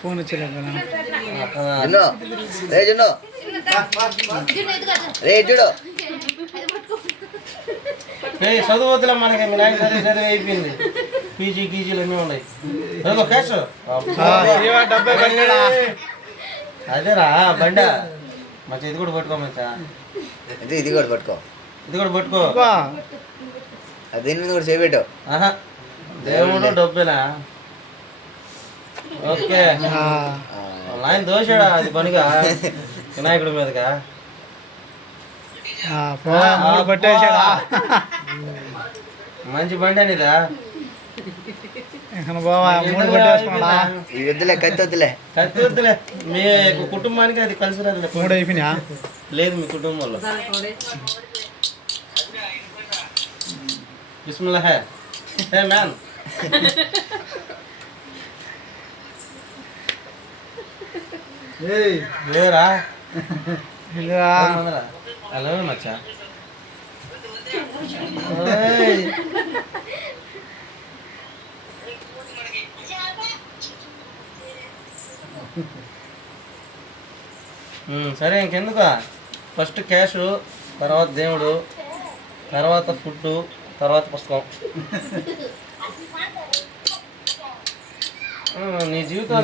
Phone వచ్చేలా చదువుతులే మనకి సరే సరే అయిపోయింది. పీజీ గీజీలు అన్నీ ఉన్నాయి. క్యాష్ అదేరా బండ మంచి ఇది కూడా పట్టుకో మంచా. ఇది కూడా పట్టుకో, ఇది కూడా పట్టుకో. దీని మీద కూడా చేపెట్టు. దేవుడు డబ్బేనా? ఓకే ఆయన దోషాడా అది పనిగా వినాయకుడి మీదగా మంచి బండి అనిదా. వద్దులే, కత్తి వద్దులే, కత్తి వద్దులే. మీ కుటుంబానికి అది కలిసి రాదు. 3 అయిపోయినా లేదు మీ కుటుంబంలో. Bismillah hey man. లేరా హలో మచ్చా. సరే ఇంకెందుకు, ఫస్ట్ క్యాష్, తర్వాత దేవుడు, తర్వాత ఫుడ్, తర్వాత పుస్తకం. నీ జీవితం